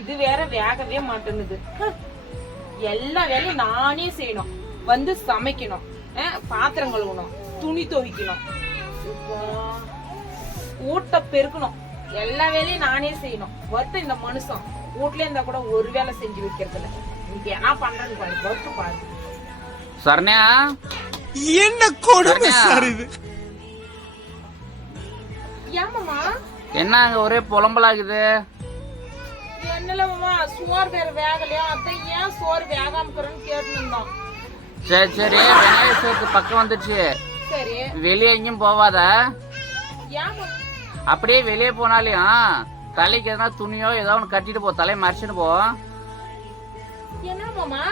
இது வேற வேகவே மாட்டேங்குது. எல்லா வேலையும் நானே செய்யணும். வந்து சமைக்கணும். பாத்திரம் கழுவணும். துணி துவைக்கணும். ஊட்ட பெருக்கணும். எல்லா வேலையும் நானே செய்யணும். ஒருத்த இந்த மனுஷன் வீட்ல இருந்தா கூட ஒரு வேலை செஞ்சு வைக்கிறது இல்ல இன்னைக்கு என்ன பண்றேன்னு பாரு ஒர்க்கு பாரு. சரண்யா? என்ன கொடுமை. சார் இது? ஏமாமா என்ன அங்க ஒரே புலம்பலாகுது? என்னல மாமா சோறு வேற வேகலையா? அதான் ஏன் சோறு வேகாம இருக்கிறேன்னு கேட்டு இருந்தோம் சரி சரி. விநாயகர் சதுர்த்தி பக்கம் வந்துடுச்சு. சரி. வெளியே எங்கேயும் போவாத. ஏமா அப்படியே வெளியே போனாலையும் தலைக்கு எதனா துணியோ ஏதோ ஒன்று கட்டிட்டு போ. தலையை மறைச்சிட்டு போ. என்ன மாமா?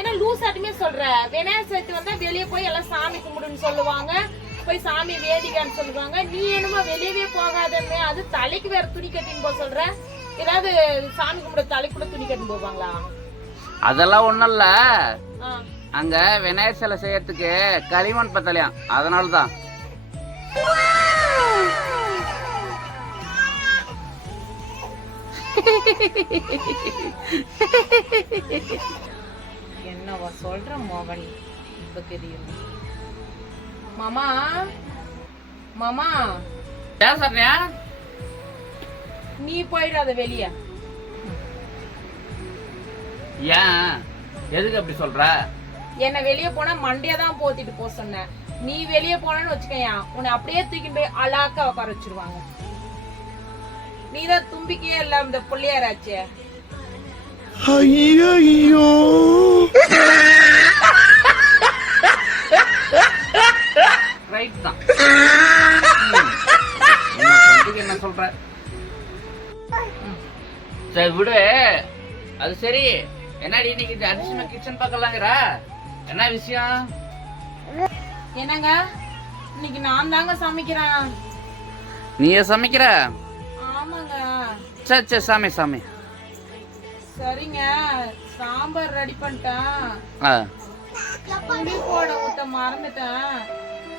என்ன லூஸ் ஆட்டுமே சொல்ற? விநாயகர் சதுர்த்தி வந்தா வெளியே போய் எல்லாம் சாமி கும்பிடுன்னு சொல்லுவாங்க. போய் சாமி வேடிக்கைன்னு சொல்லுவாங்க. நீ என்னமோ வெளியவே போகாதன்னு. அது தலைக்கு வேற துணி கட்டின்னு போக சொல்ற. ஏதாவது சாமி கும்பிட தலைக்கு கூட துணி கட்டின்னு போவாங்களா? அதெல்லாம் ஒன்றும் இல்லை. அங்க விநாயகர் சிலை செய்யறதுக்கு களிமண் பத்தலையாம் அதனால தான் என்னவா சொல்ற மோகன்? இப்ப தெரியும் மாமா மாமா. சரண்யா நீ போயிடாத வெளிய. ஏன்? எதுக்கு அப்படி சொல்ற? என்ன வெளிய போனா மண்டைய தான் போத்திட்டு போ சொன்ன நீ வெளிய போனன்னு வச்சுக்கயா உன்னை அப்படியே தூக்கிட்டு போய் அலாக்க உட்கார வச்சிருவாங்க. நீதான் தும்பிக்கையே இல்ல இந்த பிள்ளையாராச்சே. ஐயோ ரைட் தான். என்ன சொல்ற. சரி விடு. அது சரி. என்னடி இன்னைக்கு இந்த அடிஷனல் கிச்சன் பார்க்கலாங்கிற? என்ன விஷயம்? என்னங்க? இன்னைக்கு நான் தாங்க சமைக்கிறேன். நீயே சமைக்கிற? ஆமாங்க. சரி சரி சாமி சாமி. சரிங்க. சாம்பார் ரெடி பண்ணிட்டேன். ஆ. புளி போட ஊத்த மறந்துட்டேன்.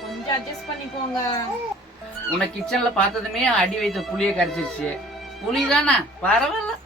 கொஞ்சம் அட்ஜஸ்ட் பண்ணிக்கோங்க. உன்னை கிச்சன்ல பார்த்ததுமே அடி வைத்த புளியை கரைச்சிருச்சு. புளி தானே? பரவாயில்ல.